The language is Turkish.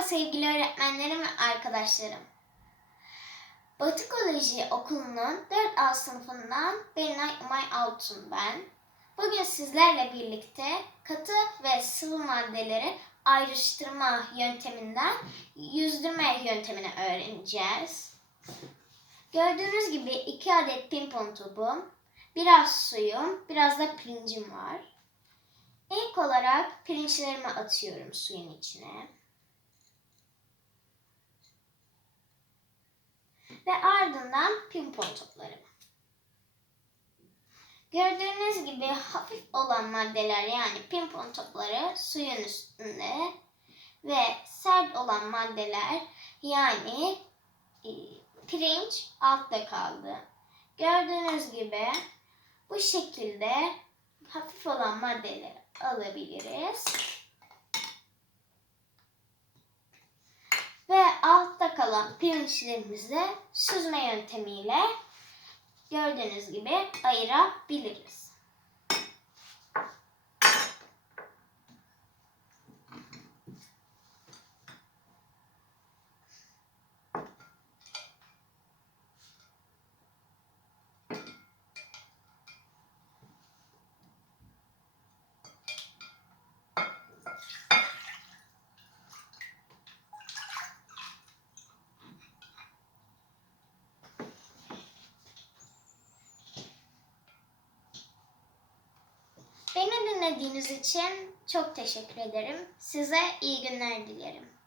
Merhaba sevgili öğretmenlerim ve arkadaşlarım. Batikoloji Okulu'nun 4A sınıfından Berinay Umay Altun ben. Bugün sizlerle birlikte katı ve sıvı maddeleri ayrıştırma yönteminden yüzdürme yöntemini öğreneceğiz. Gördüğünüz gibi iki adet pimpon topum, biraz suyum, biraz da pirincim var. İlk olarak pirinçlerimi atıyorum suyun içine. Ve ardından pimpon toplarım. Gördüğünüz gibi hafif olan maddeler yani pimpon topları suyun üstünde ve sert olan maddeler yani e, pirinç altta kaldı. Gördüğünüz gibi bu şekilde hafif olan maddeleri alabiliriz. Ve kalan pirinçlerimizi süzme yöntemiyle gördüğünüz gibi ayırabiliriz. Dinlediğiniz için çok teşekkür ederim. Size iyi günler dilerim.